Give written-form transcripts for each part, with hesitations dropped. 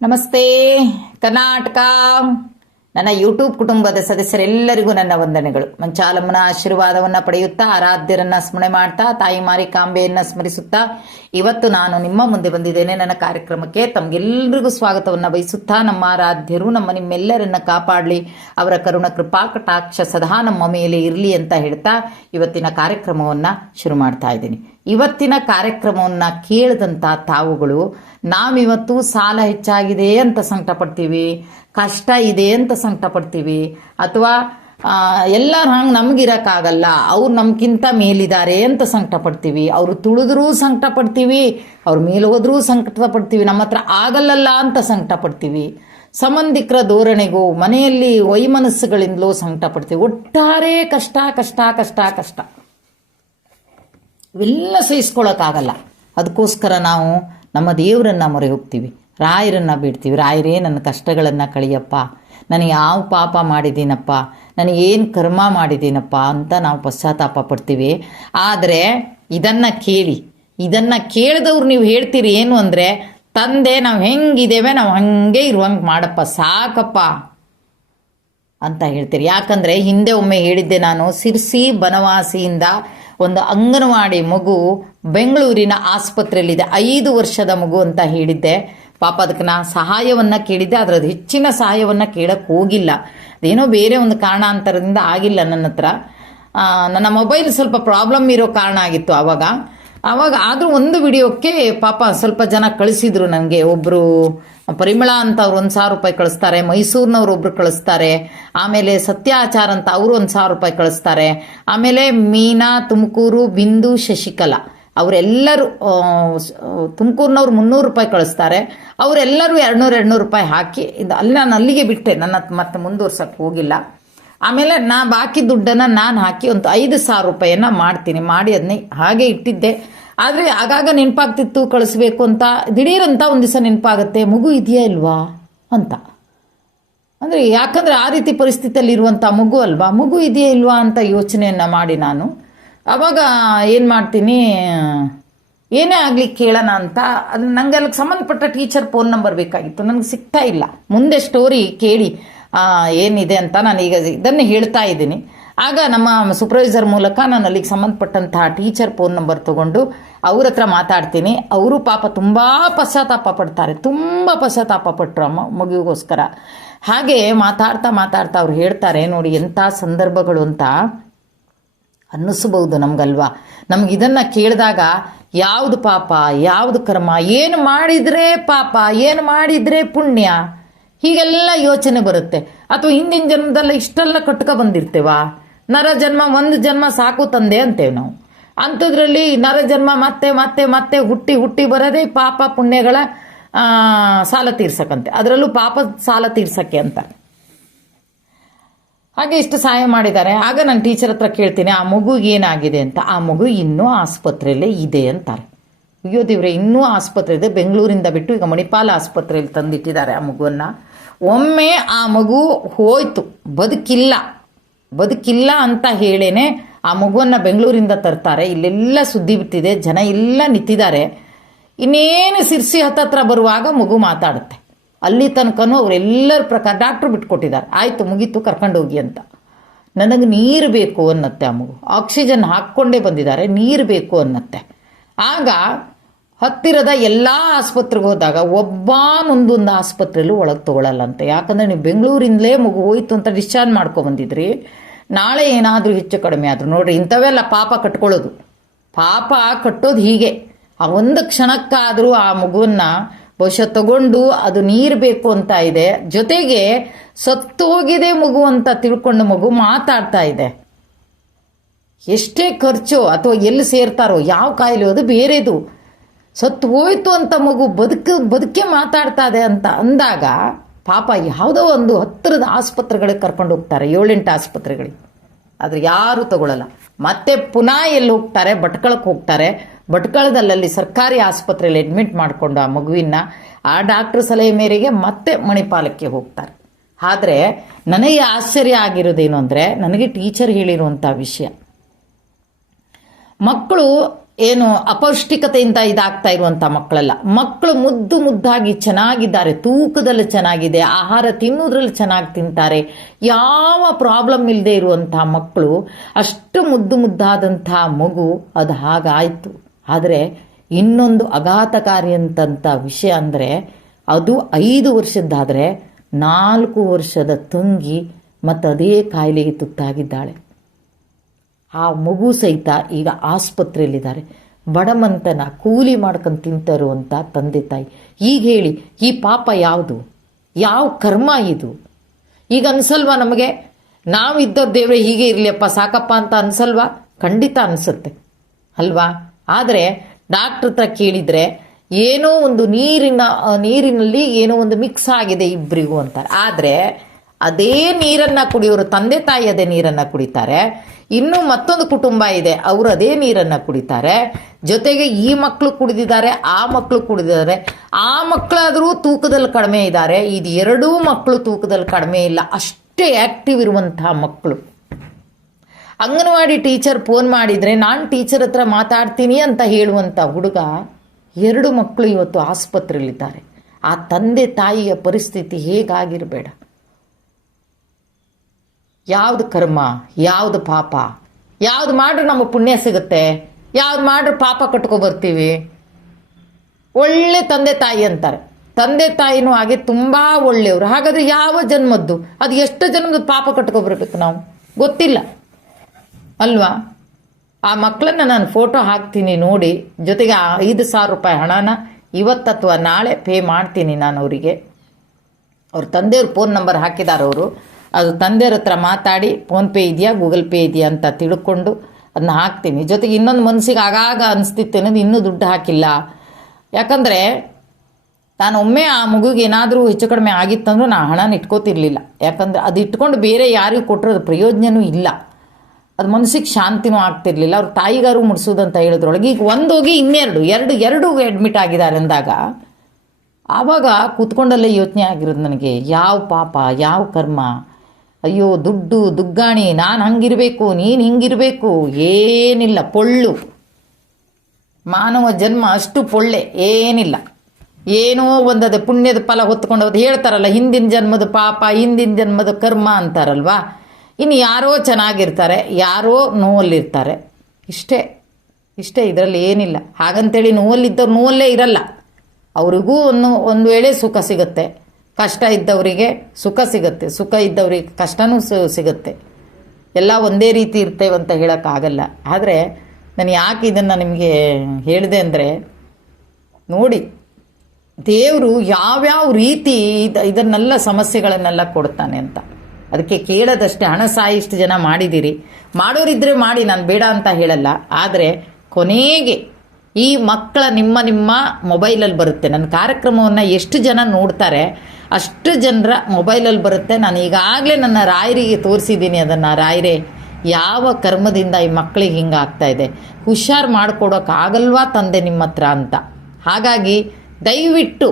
ನಮಸ್ತೆ ಕರ್ನಾಟಕ. ನನ್ನ ಯೂಟ್ಯೂಬ್ ಕುಟುಂಬದ ಸದಸ್ಯರೆಲ್ಲರಿಗೂ ನನ್ನ ವಂದನೆಗಳು. ಮಂಚಾಲಮ್ಮನ ಆಶೀರ್ವಾದವನ್ನು ಪಡೆಯುತ್ತಾ, ಆರಾಧ್ಯರನ್ನ ಸ್ಮರಣೆ ಮಾಡ್ತಾ, ತಾಯಿ ಮಾರಿಕಾಂಬೆಯನ್ನ ಸ್ಮರಿಸುತ್ತಾ ಇವತ್ತು ನಾನು ನಿಮ್ಮ ಮುಂದೆ ಬಂದಿದ್ದೇನೆ. ನನ್ನ ಕಾರ್ಯಕ್ರಮಕ್ಕೆ ತಮಗೆಲ್ಲರಿಗೂ ಸ್ವಾಗತವನ್ನು ಬಯಸುತ್ತಾ, ನಮ್ಮ ಆರಾಧ್ಯರು ನಿಮ್ಮೆಲ್ಲರನ್ನ ಕಾಪಾಡಲಿ, ಅವರ ಕರುಣ ಕೃಪಾ ಕಟಾಕ್ಷ ಸದಾ ನಮ್ಮ ಮೇಲೆ ಇರಲಿ ಅಂತ ಹೇಳ್ತಾ ಇವತ್ತಿನ ಕಾರ್ಯಕ್ರಮವನ್ನ ಶುರು ಮಾಡ್ತಾ ಇದ್ದೀನಿ. ಇವತ್ತಿನ ಕಾರ್ಯಕ್ರಮವನ್ನ ಕೇಳಿದಂತ ತಾವುಗಳು, ನಾವಿವತ್ತು ಸಾಲ ಹೆಚ್ಚಾಗಿದೆ ಅಂತ ಸಂಕಟ ಪಡ್ತೀವಿ, ಕಷ್ಟ ಇದೆ ಅಂತ ಸಂಕಟ ಪಡ್ತೀವಿ, ಅಥವಾ ಎಲ್ಲರೂ ಹಂಗೆ ನಮ್ಗಿರಕ್ಕಾಗಲ್ಲ, ಅವ್ರು ನಮ್ಗಿಂತ ಮೇಲಿದ್ದಾರೆ ಅಂತ ಸಂಕಟ ಪಡ್ತೀವಿ, ಅವರು ತುಳಿದ್ರೂ ಸಂಕಟ ಪಡ್ತೀವಿ, ಅವ್ರ ಮೇಲೆ ಹೋದ್ರೂ ಸಂಕಟ ಪಡ್ತೀವಿ, ನಮ್ಮ ಹತ್ರ ಆಗಲ್ಲಲ್ಲ ಅಂತ ಸಂಕಟ ಪಡ್ತೀವಿ, ಸಂಬಂಧಿಕರ ಧೋರಣೆಗೂ ಮನೆಯಲ್ಲಿ ವೈಮನಸ್ಸುಗಳಿಂದಲೂ ಸಂಕಟ ಪಡ್ತೀವಿ. ಒಟ್ಟಾರೆ ಕಷ್ಟ ಕಷ್ಟ ಕಷ್ಟ ಕಷ್ಟ ಇವೆಲ್ಲ ಸಹಿಸ್ಕೊಳಕ್ಕಾಗಲ್ಲ. ಅದಕ್ಕೋಸ್ಕರ ನಾವು ನಮ್ಮ ದೇವರನ್ನ ಮೊರೆ ಹೋಗ್ತೀವಿ, ರಾಯರನ್ನ ಬಿಡ್ತೀವಿ. ರಾಯರೇ, ನನ್ನ ಕಷ್ಟಗಳನ್ನು ಕಳಿಯಪ್ಪ, ನನಗೆ ಯಾವ ಪಾಪ ಮಾಡಿದ್ದೀನಪ್ಪ, ನನಗೇನು ಕರ್ಮ ಮಾಡಿದ್ದೀನಪ್ಪ ಅಂತ ನಾವು ಪಶ್ಚಾತ್ತಾಪ ಪಡ್ತೀವಿ. ಆದರೆ ಇದನ್ನು ಕೇಳಿದವ್ರು ನೀವು ಹೇಳ್ತೀರಿ ಏನು ಅಂದರೆ, ತಂದೆ ನಾವು ಹೆಂಗಿದ್ದೇವೆ ನಾವು ಹಾಗೆ ಇರುವಂಗೆ ಮಾಡಪ್ಪ, ಸಾಕಪ್ಪ ಅಂತ ಹೇಳ್ತೀರಿ. ಯಾಕಂದರೆ ಹಿಂದೆ ಒಮ್ಮೆ ಹೇಳಿದ್ದೆ ನಾನು, ಸಿರ್ಸಿ ಬನವಾಸಿಯಿಂದ ಒಂದು ಅಂಗನವಾಡಿ ಮಗು ಬೆಂಗಳೂರಿನ ಆಸ್ಪತ್ರೆಯಲ್ಲಿದೆ, 5 ವರ್ಷದ ಮಗು ಅಂತ ಹೇಳಿದ್ದೆ. ಪಾಪ ಅದಕ್ಕೆ ನಾ ಸಹಾಯವನ್ನು ಕೇಳಿದ್ದೆ, ಅದರದ್ದು ಹೆಚ್ಚಿನ ಸಹಾಯವನ್ನು ಕೇಳಕ್ಕೆ ಹೋಗಿಲ್ಲ. ಅದೇನೋ ಬೇರೆ ಒಂದು ಕಾರಣಾಂತರದಿಂದ ಆಗಿಲ್ಲ. ನನ್ನ ಹತ್ರ ನನ್ನ ಮೊಬೈಲ್ ಸ್ವಲ್ಪ ಪ್ರಾಬ್ಲಮ್ ಇರೋ ಕಾರಣ ಆಗಿತ್ತು ಆವಾಗ. ಆದರೂ ಒಂದು ವಿಡಿಯೋಕ್ಕೆ ಪಾಪ ಸ್ವಲ್ಪ ಜನ ಕಳಿಸಿದ್ರು ನನಗೆ. ಒಬ್ಬರು ಪರಿಮಳ ಅಂತ ಅವ್ರು 1,000 ರೂಪಾಯಿ ಕಳಿಸ್ತಾರೆ, ಮೈಸೂರಿನವ್ರು ಒಬ್ರು ಕಳಿಸ್ತಾರೆ, ಆಮೇಲೆ ಸತ್ಯಾಚಾರ ಅಂತ ಅವರು 1,000 ರೂಪಾಯಿ ಕಳಿಸ್ತಾರೆ, ಆಮೇಲೆ ಮೀನಾ, ತುಮಕೂರು, ಬಿಂದು, ಶಶಿಕಲಾ ಅವರೆಲ್ಲರೂ, ತುಮಕೂರಿನವ್ರು 300 ರೂಪಾಯಿ ಕಳಿಸ್ತಾರೆ. ಅವರೆಲ್ಲರೂ 200 ರೂಪಾಯಿ ಹಾಕಿ ಅಲ್ಲಿ ನಾನು ಅಲ್ಲಿಗೆ ಬಿಟ್ಟೆ, ನನ್ನ ಮತ್ತೆ ಮುಂದುವರ್ಸಕ್ಕೆ ಹೋಗಿಲ್ಲ. ಆಮೇಲೆ ಬಾಕಿ ದುಡ್ಡನ್ನು ನಾನು ಹಾಕಿ ಒಂದು 5,000 ರೂಪಾಯಿಯನ್ನು ಮಾಡಿ ಅದನ್ನೇ ಹಾಗೆ ಇಟ್ಟಿದ್ದೆ. ಆದರೆ ಆಗಾಗ ನೆನಪಾಗ್ತಿತ್ತು ಕಳಿಸ್ಬೇಕು ಅಂತ. ದಿಢೀರಂತ ಒಂದು ದಿವಸ ನೆನಪಾಗುತ್ತೆ, ಮಗು ಇದೆಯಾ ಇಲ್ವಾ ಅಂತ. ಅಂದರೆ ಯಾಕಂದರೆ ಆ ರೀತಿ ಪರಿಸ್ಥಿತಿಯಲ್ಲಿ ಇರುವಂಥ ಮಗು ಅಲ್ವಾ, ಮಗು ಇದೆಯಾ ಇಲ್ವಾ ಅಂತ ಯೋಚನೆಯನ್ನು ಮಾಡಿ ನಾನು ಆವಾಗ ಏನು ಮಾಡ್ತೀನಿ, ಏನೇ ಆಗಲಿ ಕೇಳೋಣ ಅಂತ. ಅದು ನನಗೆ ಅಲ್ಲಿಗೆ ಸಂಬಂಧಪಟ್ಟ ಟೀಚರ್ ಫೋನ್ ನಂಬರ್ ಬೇಕಾಗಿತ್ತು, ನನಗೆ ಸಿಗ್ತಾ ಇಲ್ಲ. ಮುಂದೆ ಸ್ಟೋರಿ ಕೇಳಿ ಏನಿದೆ ಅಂತ ನಾನು ಈಗ ಇದನ್ನೇ ಹೇಳ್ತಾ ಇದ್ದೀನಿ. ಆಗ ನಮ್ಮ ಸೂಪರ್ವೈಸರ್ ಮೂಲಕ ನಾನು ಅಲ್ಲಿಗೆ ಸಂಬಂಧಪಟ್ಟಂತಹ ಟೀಚರ್ ಫೋನ್ ನಂಬರ್ ತೊಗೊಂಡು ಅವ್ರ ಹತ್ರ ಮಾತಾಡ್ತೀನಿ. ಅವರು ಪಾಪ ತುಂಬ ಪಶ್ಚಾತ್ತಾಪ ಪಡ್ತಾರೆ, ತುಂಬ ಪಶ್ಚಾತ್ತಾಪ ಪಟ್ಟರು ಮಗುವಿಗೋಸ್ಕರ. ಹಾಗೆ ಮಾತಾಡ್ತಾ ಅವ್ರು ಹೇಳ್ತಾರೆ, ನೋಡಿ ಎಂಥ ಸಂದರ್ಭಗಳು ಅಂತ ಅನ್ನಿಸ್ಬಹುದು ನಮ್ಗಲ್ವಾ. ನಮ್ಗೆ ಇದನ್ನು ಕೇಳಿದಾಗ ಯಾವುದು ಪಾಪ ಯಾವುದು ಕರ್ಮ, ಏನು ಮಾಡಿದರೆ ಪಾಪ ಏನು ಮಾಡಿದರೆ ಪುಣ್ಯ, ಹೀಗೆಲ್ಲ ಯೋಚನೆ ಬರುತ್ತೆ. ಅಥವಾ ಹಿಂದಿನ ಜನ್ಮದಲ್ಲ ಇಷ್ಟೆಲ್ಲ ಕಟ್ಕ ಬಂದಿರ್ತೇವಾ, ನರ ಜನ್ಮ ಒಂದು ಜನ್ಮ ಸಾಕು ತಂದೆ ಅಂತೇವೆ ನಾವು. ಅಂಥದ್ರಲ್ಲಿ ನರ ಜನ್ಮ ಮತ್ತೆ ಮತ್ತೆ ಮತ್ತೆ ಹುಟ್ಟಿ ಹುಟ್ಟಿ ಬರೋದೇ ಪಾಪ ಪುಣ್ಯಗಳ ಸಾಲ ತೀರ್ಸಕ್ಕಂತೆ, ಅದರಲ್ಲೂ ಪಾಪ ಸಾಲ ತೀರ್ಸಕ್ಕೆ ಅಂತ. ಹಾಗೆ ಇಷ್ಟು ಸಹಾಯ ಮಾಡಿದ್ದಾರೆ. ಆಗ ನಾನು ಟೀಚರ್ ಹತ್ರ ಕೇಳ್ತೀನಿ, ಆ ಮಗುಗೆ ಏನಾಗಿದೆ ಅಂತ. ಆ ಮಗು ಇನ್ನೂ ಆಸ್ಪತ್ರೆಯಲ್ಲೇ ಇದೆ ಅಂತಾರೆ. ಅಯ್ಯೋ ದೇವ್ರೆ, ಇನ್ನೂ ಆಸ್ಪತ್ರೆ ಇದೆ. ಬೆಂಗಳೂರಿಂದ ಬಿಟ್ಟು ಈಗ ಮಣಿಪಾಲ ಆಸ್ಪತ್ರೆಯಲ್ಲಿ ತಂದಿಟ್ಟಿದ್ದಾರೆ ಆ ಮಗುವನ್ನು. ಒಮ್ಮೆ ಆ ಮಗು ಹೋಯ್ತು, ಬದುಕಿಲ್ಲ ಅಂತ ಹೇಳೇನೆ ಆ ಮಗುವನ್ನು ಬೆಂಗಳೂರಿಂದ ತರ್ತಾರೆ. ಇಲ್ಲೆಲ್ಲ ಸುದ್ದಿ ಬಿಟ್ಟಿದೆ, ಜನ ಎಲ್ಲ ನಿಂತಿದ್ದಾರೆ. ಇನ್ನೇನು ಸಿರ್ಸಿ ಹತ್ತತ್ರ ಬರುವಾಗ ಮಗು ಮಾತಾಡುತ್ತೆ. ಅಲ್ಲಿ ತನಕನೂ ಅವರೆಲ್ಲರ ಪ್ರಕಾರ ಡಾಕ್ಟ್ರು ಬಿಟ್ಕೊಟ್ಟಿದ್ದಾರೆ, ಆಯಿತು ಮುಗೀತು ಕರ್ಕೊಂಡು ಹೋಗಿ ಅಂತ. ನನಗೆ ನೀರು ಬೇಕು ಅನ್ನತ್ತೆ ಆ ಮಗು, ಆಕ್ಸಿಜನ್ ಹಾಕ್ಕೊಂಡೇ ಬಂದಿದ್ದಾರೆ, ನೀರು ಬೇಕು ಅನ್ನತ್ತೆ. ಆಗ ಹತ್ತಿರದ ಎಲ್ಲ ಆಸ್ಪತ್ರೆಗೆ ಹೋದಾಗ ಒಬ್ಬನೊಂದೊಂದು ಆಸ್ಪತ್ರೆಯಲ್ಲೂ ಒಳಗೆ ತೊಗೊಳ್ಳಲ್ಲ ಅಂತ. ಯಾಕಂದರೆ ನೀವು ಬೆಂಗಳೂರಿಂದಲೇ ಮಗು ಹೋಯ್ತು ಅಂತ ಡಿಸ್ಚಾರ್ಜ್ ಮಾಡ್ಕೊಬಂದಿದ್ರಿ, ನಾಳೆ ಏನಾದರೂ ಹೆಚ್ಚು ಕಡಿಮೆ ಆದರೂ ನೋಡ್ರಿ, ಇಂಥವೆಲ್ಲ ಪಾಪ ಕಟ್ಕೊಳ್ಳೋದು. ಪಾಪ ಕಟ್ಟೋದು ಹೀಗೆ. ಆ ಒಂದು ಕ್ಷಣಕ್ಕಾದರೂ ಆ ಮಗುವನ್ನು ಬಹುಶಃ ತಗೊಂಡು ಅದು ನೀರು ಬೇಕು ಅಂತ ಇದೆ, ಜೊತೆಗೆ ಸತ್ತು ಹೋಗಿದೆ ಮಗು ಅಂತ ತಿಳ್ಕೊಂಡು ಮಗು ಮಾತಾಡ್ತಾ ಇದೆ. ಎಷ್ಟೇ ಖರ್ಚು ಅಥವಾ ಎಲ್ಲಿ ಸೇರ್ತಾರೋ ಯಾವ ಕಾಯಿಲೆ ಅದು ಬೇರೆದು, ಸತ್ತು ಹೋಯ್ತು ಅಂತ ಮಗು ಬದುಕೆ ಮಾತಾಡ್ತಾ ಇದೆ ಅಂತ ಅಂದಾಗ ಪಾಪ ಯಾವುದೋ ಒಂದು ಹತ್ತಿರದ ಆಸ್ಪತ್ರೆಗಳಿಗೆ ಕರ್ಕೊಂಡು ಹೋಗ್ತಾರೆ, 7-8 ಆಸ್ಪತ್ರೆಗಳಿಗೆ. ಆದರೆ ಯಾರೂ ತಗೊಳ್ಳಲ್ಲ. ಮತ್ತೆ ಪುನಃ ಎಲ್ಲಿ ಹೋಗ್ತಾರೆ, ಭಟ್ಕಳಕ್ಕೆ ಹೋಗ್ತಾರೆ. ಭಟ್ಕಳದಲ್ಲಿ ಸರ್ಕಾರಿ ಆಸ್ಪತ್ರೆಯಲ್ಲಿ ಅಡ್ಮಿಟ್ ಮಾಡಿಕೊಂಡು ಆ ಮಗುವಿನ ಆ ಡಾಕ್ಟ್ರ್ ಸಲಹೆ ಮೇರೆಗೆ ಮತ್ತೆ ಮಣಿಪಾಲಕ್ಕೆ ಹೋಗ್ತಾರೆ. ಆದರೆ ನನಗೆ ಆಶ್ಚರ್ಯ ಆಗಿರೋದೇನು ಅಂದರೆ, ನನಗೆ ಟೀಚರ್ ಹೇಳಿರುವಂಥ ವಿಷಯ, ಮಕ್ಕಳು ಏನು ಅಪೌಷ್ಟಿಕತೆಯಿಂದ ಇದಾಗ್ತಾ ಇರುವಂಥ ಮಕ್ಕಳಲ್ಲ. ಮಕ್ಕಳು ಮುದ್ದಾಗಿ ಚೆನ್ನಾಗಿದ್ದಾರೆ, ತೂಕದಲ್ಲಿ ಚೆನ್ನಾಗಿದೆ, ಆಹಾರ ತಿನ್ನೋದ್ರಲ್ಲಿ ಚೆನ್ನಾಗಿ ತಿಂತಾರೆ, ಯಾವ ಪ್ರಾಬ್ಲಮ್ ಇಲ್ಲದೆ ಇರುವಂಥ ಮಕ್ಕಳು, ಅಷ್ಟು ಮುದ್ದಾದಂಥ ಮಗು ಅದು ಹಾಗಾಯಿತು. ಆದರೆ ಇನ್ನೊಂದು ಆಘಾತಕಾರಿ ಅಂತಂಥ ವಿಷಯ ಅಂದರೆ ಅದು 5 ವರ್ಷದ್ದಾದರೆ 4 ವರ್ಷದ ತಂಗಿ ಮತ್ತು ಅದೇ ಕಾಯಿಲೆಗೆ ತುತ್ತಾಗಿದ್ದಾಳೆ. ಆ ಮಗು ಸಹಿತ ಈಗ ಆಸ್ಪತ್ರೆಯಲ್ಲಿದ್ದಾರೆ. ಬಡಮಂತನ ಕೂಲಿ ಮಾಡ್ಕೊಂಡು ತಿಂತರುವಂಥ ತಂದೆ ತಾಯಿ. ಈಗ ಹೇಳಿ, ಈ ಪಾಪ ಯಾವುದು? ಯಾವ ಕರ್ಮ ಇದು? ಈಗ ಅನ್ಸಲ್ವಾ ನಮಗೆ? ನಾವು ಇದ್ದವ್ರ ದೇವ್ರೆ ಹೀಗೆ ಇರಲಿಯಪ್ಪ ಸಾಕಪ್ಪ ಅಂತ ಅನ್ಸಲ್ವಾ? ಖಂಡಿತ ಅನಿಸುತ್ತೆ ಅಲ್ವಾ? ಆದರೆ ಡಾಕ್ಟ್ರ್ ಹತ್ರ ಕೇಳಿದರೆ ಏನೋ ಒಂದು ನೀರಿನಲ್ಲಿ ಏನೋ ಒಂದು ಮಿಕ್ಸ್ ಆಗಿದೆ ಇಬ್ಬರಿಗೂ ಅಂತಾರೆ. ಆದರೆ ಅದೇ ನೀರನ್ನು ಕುಡಿಯೋರು ತಂದೆ ತಾಯಿ ಅದೇ ನೀರನ್ನು ಕುಡಿತಾರೆ. ಇನ್ನೂ ಮತ್ತೊಂದು ಕುಟುಂಬ ಇದೆ, ಅವರು ಅದೇ ನೀರನ್ನು ಕುಡಿತಾರೆ. ಜೊತೆಗೆ ಈ ಮಕ್ಕಳು ಕುಡಿದಿದ್ದಾರೆ, ಆ ಮಕ್ಕಳು ಕುಡಿದಿದ್ದಾರೆ. ಆ ಮಕ್ಕಳಾದರೂ ತೂಕದಲ್ಲಿ ಕಡಿಮೆ ಇದ್ದಾರೆ, ಇದು 2 ಮಕ್ಕಳು ತೂಕದಲ್ಲಿ ಕಡಿಮೆ ಇಲ್ಲ. ಅಷ್ಟೇ ಆ್ಯಕ್ಟಿವ್ ಇರುವಂತಹ ಮಕ್ಕಳು. ಅಂಗನವಾಡಿ ಟೀಚರ್ ಫೋನ್ ಮಾಡಿದರೆ ನಾನು ಟೀಚರ್ ಹತ್ರ ಮಾತಾಡ್ತೀನಿ ಅಂತ ಹೇಳುವಂಥ ಹುಡುಗ 2 ಮಕ್ಕಳು ಇವತ್ತು ಆಸ್ಪತ್ರೆಯಲ್ಲಿದ್ದಾರೆ. ಆ ತಂದೆ ತಾಯಿಯ ಪರಿಸ್ಥಿತಿ ಹೇಗಾಗಿರಬೇಡ. ಯಾವುದು ಕರ್ಮ, ಯಾವುದು ಪಾಪ? ಯಾವುದು ಮಾಡ್ರೆ ನಮಗೆ ಪುಣ್ಯ ಸಿಗುತ್ತೆ, ಯಾವ್ದು ಮಾಡ್ರೆ ಪಾಪ ಕಟ್ಕೊಬರ್ತೀವಿ? ಒಳ್ಳೆ ತಂದೆ ತಾಯಿ ಅಂತಾರೆ. ತಂದೆ ತಾಯಿನೂ ಹಾಗೆ ತುಂಬ ಒಳ್ಳೆಯವರು. ಹಾಗಾದರೆ ಯಾವ ಜನ್ಮದ್ದು? ಅದು ಎಷ್ಟು ಜನ್ಮದ ಪಾಪ ಕಟ್ಕೊಬರ್ಬೇಕು ನಾವು? ಗೊತ್ತಿಲ್ಲ ಅಲ್ವಾ? ಆ ಮಕ್ಕಳನ್ನ ನಾನು ಫೋಟೋ ಹಾಕ್ತೀನಿ ನೋಡಿ, ಜೊತೆಗೆ 5,000 ರೂಪಾಯಿ ಹಣನ ಇವತ್ತು ಅಥವಾ ನಾಳೆ ಪೇ ಮಾಡ್ತೀನಿ ನಾನು ಅವರಿಗೆ. ಅವ್ರ ತಂದೆಯವ್ರ ಫೋನ್ ನಂಬರ್ ಹಾಕಿದ್ದಾರೆ ಅವರು. ಅದು ತಂದೆಯವ್ರ ಹತ್ರ ಮಾತಾಡಿ ಫೋನ್ಪೇ ಇದೆಯಾ ಗೂಗಲ್ ಪೇ ಇದೆಯಾ ಅಂತ ತಿಳ್ಕೊಂಡು ಅದನ್ನ ಹಾಕ್ತೀನಿ. ಜೊತೆಗೆ ಇನ್ನೊಂದು ಮನಸ್ಸಿಗೆ ಆಗಾಗ ಅನಿಸ್ತಿತ್ತು ಅನ್ನೋದು, ಇನ್ನೂ ದುಡ್ಡು ಹಾಕಿಲ್ಲ. ಯಾಕಂದರೆ ನಾನು ಒಮ್ಮೆ ಆ ಮಗುಗೆ ಏನಾದರೂ ಹೆಚ್ಚು ಕಡಿಮೆ ಆಗಿತ್ತಂದ್ರೂ ನಾನು ಹಣನ ಇಟ್ಕೋತಿರ್ಲಿಲ್ಲ. ಯಾಕಂದರೆ ಅದು ಇಟ್ಕೊಂಡು ಬೇರೆ ಯಾರಿಗೂ ಕೊಟ್ಟರೆ ಪ್ರಯೋಜನವೂ ಇಲ್ಲ, ಅದು ಮನಸ್ಸಿಗೆ ಶಾಂತಿನೂ ಆಗ್ತಿರ್ಲಿಲ್ಲ. ಅವ್ರ ತಾಯಿಗಾರು ಮುಡಿಸೋದಂತ ಹೇಳಿದ್ರೊಳಗೆ ಈಗ ಒಂದು ಹೋಗಿ ಎರಡು ಅಡ್ಮಿಟ್ ಆಗಿದ್ದಾರೆ ಅಂದಾಗ ಆವಾಗ ಕೂತ್ಕೊಂಡಲ್ಲೇ ಯೋಚನೆ ಆಗಿರೋದು ನನಗೆ, ಯಾವ ಪಾಪ ಯಾವ ಕರ್ಮ? ಅಯ್ಯೋ ದುಡ್ಡು ದುಗ್ಗಾಣಿ, ನಾನು ಹಂಗಿರಬೇಕು ನೀನು ಹಿಂಗಿರಬೇಕು, ಏನಿಲ್ಲ, ಪೊಳ್ಳು. ಮಾನವ ಜನ್ಮ ಅಷ್ಟು ಪೊಳ್ಳೆ, ಏನಿಲ್ಲ. ಏನೋ ಒಂದದೆ ಪುಣ್ಯದ ಫಲ ಹೊತ್ಕೊಂಡು ಅದು ಹೇಳ್ತಾರಲ್ಲ, ಹಿಂದಿನ ಜನ್ಮದ ಪಾಪ ಹಿಂದಿನ ಜನ್ಮದ ಕರ್ಮ ಅಂತಾರಲ್ವಾ. ಇನ್ನು ಯಾರೋ ಚೆನ್ನಾಗಿರ್ತಾರೆ, ಯಾರೋ ನೋವಲ್ಲಿರ್ತಾರೆ, ಇಷ್ಟೇ ಇದರಲ್ಲಿ ಏನಿಲ್ಲ. ಹಾಗಂತೇಳಿ ನೋವಲ್ಲಿದ್ದವ್ರು ನೋವಲ್ಲೇ ಇರಲ್ಲ. ಅವರಿಗೂ ಒಂದು ವೇಳೆ ಸುಖ ಸಿಗುತ್ತೆ, ಕಷ್ಟ ಇದ್ದವರಿಗೆ ಸುಖ ಸಿಗುತ್ತೆ, ಸುಖ ಇದ್ದವರಿಗೆ ಕಷ್ಟನೂ ಸಿಗುತ್ತೆ. ಎಲ್ಲ ಒಂದೇ ರೀತಿ ಇರ್ತೇವೆ ಅಂತ ಹೇಳೋಕ್ಕಾಗಲ್ಲ. ಆದರೆ ನಾನು ಯಾಕೆ ಇದನ್ನು ನಿಮಗೆ ಹೇಳಿದೆ ಅಂದರೆ, ನೋಡಿ ದೇವರು ಯಾವ್ಯಾವ ರೀತಿ ಇದನ್ನೆಲ್ಲ ಸಮಸ್ಯೆಗಳನ್ನೆಲ್ಲ ಕೊಡ್ತಾನೆ ಅಂತ. ಅದಕ್ಕೆ ಕೇಳೋದಷ್ಟೇ. ಹಣ ಇಷ್ಟು ಜನ ಮಾಡಿದ್ದೀರಿ, ಮಾಡೋರಿದ್ದರೆ ಮಾಡಿ, ನಾನು ಬೇಡ ಅಂತ ಹೇಳಲ್ಲ. ಆದರೆ ಕೊನೆಗೆ ಈ ಮಕ್ಕಳ ನಿಮ್ಮ ಮೊಬೈಲಲ್ಲಿ ಬರುತ್ತೆ. ನನ್ನ ಕಾರ್ಯಕ್ರಮವನ್ನು ಎಷ್ಟು ಜನ ನೋಡ್ತಾರೆ ಅಷ್ಟು ಜನರ ಮೊಬೈಲಲ್ಲಿ ಬರುತ್ತೆ. ನಾನು ಈಗಾಗಲೇ ನನ್ನ ರಾಯರಿಗೆ ತೋರಿಸಿದ್ದೀನಿ ಅದನ್ನು. ರಾಯರೇ, ಯಾವ ಕರ್ಮದಿಂದ ಈ ಮಕ್ಕಳಿಗೆ ಹಿಂಗೆ ಆಗ್ತಾಯಿದೆ, ಹುಷಾರು ಮಾಡಿಕೊಡೋಕ್ಕಾಗಲ್ವಾ ತಂದೆ ನಿಮ್ಮ ಹತ್ರ ಅಂತ. ಹಾಗಾಗಿ ದಯವಿಟ್ಟು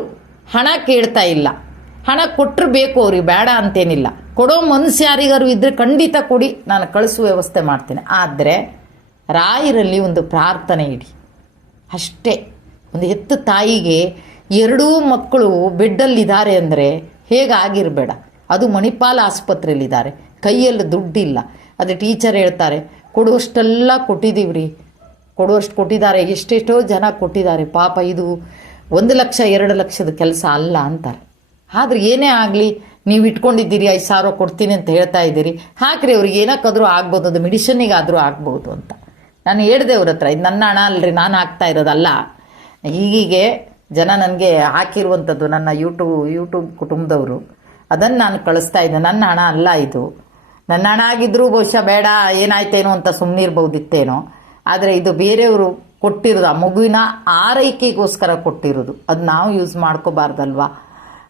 ಹಣ ಕೇಳ್ತಾ ಇಲ್ಲ, ಹಣ ಕೊಟ್ಟರು ಬೇಕು ಅವ್ರಿಗೆ, ಬೇಡ ಅಂತೇನಿಲ್ಲ. ಕೊಡೋ ಮನಸ್ಸು ಯಾರಿಗಾರು ಇದ್ದರೆ ಖಂಡಿತ ಕೊಡಿ, ನಾನು ಕಳಿಸುವ ವ್ಯವಸ್ಥೆ ಮಾಡ್ತೇನೆ. ಆದರೆ ರಾಯರಲ್ಲಿ ಒಂದು ಪ್ರಾರ್ಥನೆ ಇಡಿ ಅಷ್ಟೇ. ಒಂದು ಹೆತ್ತ ತಾಯಿಗೆ 2 ಮಕ್ಕಳು ಬೆಡ್ಡಲ್ಲಿದ್ದಾರೆ ಅಂದರೆ ಹೇಗಾಗಿರಬೇಡ. ಅದು ಮಣಿಪಾಲ ಆಸ್ಪತ್ರೆಯಲ್ಲಿದ್ದಾರೆ, ಕೈಯಲ್ಲಿ ದುಡ್ಡಿಲ್ಲ. ಅದು ಟೀಚರ್ ಹೇಳ್ತಾರೆ, ಕೊಡುವಷ್ಟೆಲ್ಲ ಕೊಟ್ಟಿದ್ದೀವ್ರಿ, ಕೊಡುವಷ್ಟು ಕೊಟ್ಟಿದ್ದಾರೆ, ಎಷ್ಟೆಷ್ಟೋ ಜನ ಕೊಟ್ಟಿದ್ದಾರೆ. ಪಾಪ ಇದು 1 ಲಕ್ಷ 2 ಲಕ್ಷದ ಕೆಲಸ ಅಲ್ಲ ಅಂತಾರೆ. ಆದ್ರೆ ಏನೇ ಆಗಲಿ, ನೀವು ಇಟ್ಕೊಂಡಿದ್ದೀರಿ 5,000 ಕೊಡ್ತೀನಿ ಅಂತ ಹೇಳ್ತಾ ಇದ್ದೀರಿ, ಹಾಕ್ರಿ, ಅವ್ರಿಗೆ ಏನಕ್ಕಾದರೂ ಆಗ್ಬೋದು, ಅದು ಮೆಡಿಷನ್ನಿಗಾದರೂ ಆಗ್ಬೋದು ಅಂತ ನಾನು ಹೇಳಿದೆ ಅವ್ರ ಹತ್ರ. ಇದು ನನ್ನ ಹಣ ಅಲ್ರಿ, ನಾನು ಹಾಕ್ತಾ ಇರೋದಲ್ಲ. ಹೀಗೆ ಜನ ನನಗೆ ಹಾಕಿರುವಂಥದ್ದು, ನನ್ನ ಯೂಟ್ಯೂಬ್ ಕುಟುಂಬದವರು, ಅದನ್ನು ನಾನು ಕಳಿಸ್ತಾ ಇದ್ದೆ. ನನ್ನ ಹಣ ಅಲ್ಲ ಇದು. ನನ್ನ ಹಣ ಆಗಿದ್ರೂ ಬಹುಶಃ ಬೇಡ, ಏನಾಯ್ತೇನೋ ಅಂತ ಸುಮ್ಮನಿರ್ಬೋದಿತ್ತೇನೋ. ಆದರೆ ಇದು ಬೇರೆಯವರು ಕೊಟ್ಟಿರೋದು, ಆ ಮಗುವಿನ ಆರೈಕೆಗೋಸ್ಕರ ಕೊಟ್ಟಿರೋದು, ಅದು ನಾವು ಯೂಸ್ ಮಾಡ್ಕೋಬಾರ್ದಲ್ವಾ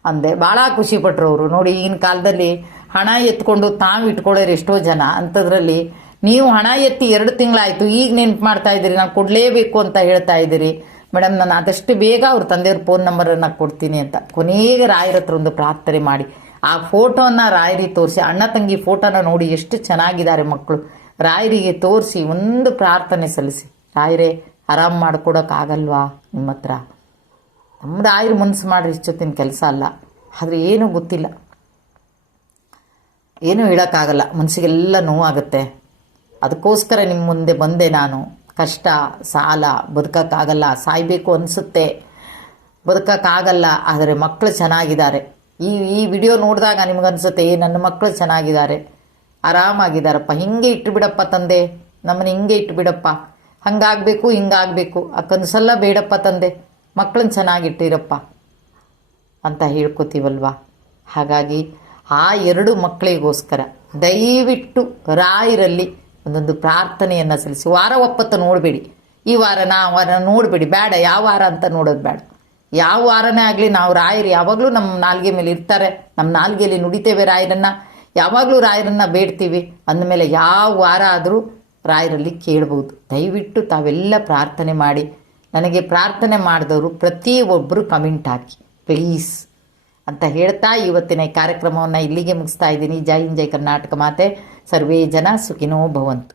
ಅಂದೆ. ಭಾಳ ಖುಷಿಪಟ್ಟರು ಅವರು. ನೋಡಿ, ಈಗಿನ ಕಾಲದಲ್ಲಿ ಹಣ ಎತ್ಕೊಂಡು ತಾವು ಇಟ್ಕೊಳ್ಳೋರು ಎಷ್ಟೋ ಜನ. ಅಂಥದ್ರಲ್ಲಿ ನೀವು ಹಣ ಎತ್ತಿ 2 ತಿಂಗಳಾಯಿತು, ಈಗ ನೆನ್ಪು ಮಾಡ್ತಾ ಇದ್ದೀರಿ, ನಾನು ಕೊಡಲೇಬೇಕು ಅಂತ ಹೇಳ್ತಾ ಇದ್ದೀರಿ. ಮೇಡಮ್, ನಾನು ಆದಷ್ಟು ಬೇಗ ಅವ್ರ ತಂದೆಯವ್ರ ಫೋನ್ ನಂಬರನ್ನು ಕೊಡ್ತೀನಿ ಅಂತ. ಕೊನೆಗೆ ರಾಯರ ಹತ್ರ ಒಂದು ಪ್ರಾರ್ಥನೆ ಮಾಡಿ ಆ ಫೋಟೋನ ರಾಯರಿಗೆ ತೋರಿಸಿ, ಅಣ್ಣ ತಂಗಿ ಫೋಟೋನ ನೋಡಿ ಎಷ್ಟು ಚೆನ್ನಾಗಿದ್ದಾರೆ ಮಕ್ಕಳು, ರಾಯರಿಗೆ ತೋರಿಸಿ ಒಂದು ಪ್ರಾರ್ಥನೆ ಸಲ್ಲಿಸಿ. ರಾಯರೇ, ಆರಾಮ್ ಮಾಡ್ಕೊಡೋಕ್ಕಾಗಲ್ವಾ ನಿಮ್ಮ ಹತ್ರ? ನಮ್ದು ಆಯ್ರು ಮನಸ್ಸು ಮಾಡ್ರಿ ಇಷ್ಟೊತ್ತಿನ ಕೆಲಸ ಅಲ್ಲ. ಆದರೆ ಏನೂ ಗೊತ್ತಿಲ್ಲ, ಏನೂ ಹೇಳೋಕ್ಕಾಗಲ್ಲ, ಮನಸ್ಸಿಗೆಲ್ಲ ನೋವಾಗುತ್ತೆ. ಅದಕ್ಕೋಸ್ಕರ ನಿಮ್ಮ ಮುಂದೆ ಬಂದೆ ನಾನು. ಕಷ್ಟ, ಸಾಲ, ಬದುಕೋಕ್ಕಾಗಲ್ಲ, ಸಾಯಬೇಕು ಅನಿಸುತ್ತೆ, ಬದುಕೋಕ್ಕಾಗಲ್ಲ. ಆದರೆ ಮಕ್ಕಳು ಚೆನ್ನಾಗಿದ್ದಾರೆ. ಈ ವಿಡಿಯೋ ನೋಡಿದಾಗ ನಿಮಗನ್ಸುತ್ತೆ, ನನ್ನ ಮಕ್ಕಳು ಚೆನ್ನಾಗಿದ್ದಾರೆ, ಆರಾಮಾಗಿದ್ದಾರಪ್ಪ, ಹಿಂಗೆ ಇಟ್ಟುಬಿಡಪ್ಪ ತಂದೆ, ನಮ್ಮನ್ನು ಹಿಂಗೆ ಇಟ್ಟುಬಿಡಪ್ಪ, ಹಂಗಾಗಬೇಕು ಹಿಂಗಾಗಬೇಕು ಆ ಕನಸೆಲ್ಲ ಬೇಡಪ್ಪ ತಂದೆ, ಮಕ್ಕಳನ್ನ ಚೆನ್ನಾಗಿಟ್ಟಿರಪ್ಪ ಅಂತ ಹೇಳ್ಕೊತೀವಲ್ವ. ಹಾಗಾಗಿ ಆ 2 ಮಕ್ಕಳಿಗೋಸ್ಕರ ದಯವಿಟ್ಟು ರಾಯರಲ್ಲಿ ಒಂದೊಂದು ಪ್ರಾರ್ಥನೆಯನ್ನು ಸಲ್ಲಿಸಿ. ವಾರ ಒಪ್ಪತ್ತು ನೋಡಬೇಡಿ, ಈ ವಾರ ವಾರ ನೋಡಬೇಡಿ, ಬೇಡ, ಯಾವ ವಾರ ಅಂತ ನೋಡೋದು ಬೇಡ. ಯಾವ ವಾರನೇ ಆಗಲಿ, ನಾವು ರಾಯರು ಯಾವಾಗಲೂ ನಮ್ಮ ನಾಲ್ಗೆ ಮೇಲೆ ಇರ್ತಾರೆ, ನಮ್ಮ ನಾಲ್ಗೆಯಲ್ಲಿ ನುಡಿತೇವೆ ರಾಯರನ್ನು, ಯಾವಾಗಲೂ ರಾಯರನ್ನು ಬೇಡ್ತೀವಿ. ಅಂದಮೇಲೆ ಯಾವ ವಾರ ಆದರೂ ರಾಯರಲ್ಲಿ ಕೇಳ್ಬೋದು. ದಯವಿಟ್ಟು ತಾವೆಲ್ಲ ಪ್ರಾರ್ಥನೆ ಮಾಡಿ. ನನಗೆ ಪ್ರಾರ್ಥನೆ ಮಾಡಿದವರು ಪ್ರತಿಯೊಬ್ಬರು ಕಮೆಂಟ್ ಹಾಕಿ ಪ್ಲೀಸ್ ಅಂತ ಹೇಳ್ತಾ ಇವತ್ತಿನ ಈ ಕಾರ್ಯಕ್ರಮವನ್ನು ಇಲ್ಲಿಗೆ ಮುಗಿಸ್ತಾ ಇದ್ದೀನಿ. ಜೈ ಹಿಂದ್, ಜೈ ಕರ್ನಾಟಕ ಮಾತೆ. ಸರ್ವೇ ಜನ ಸುಖಿನೋ ಭವಂತು.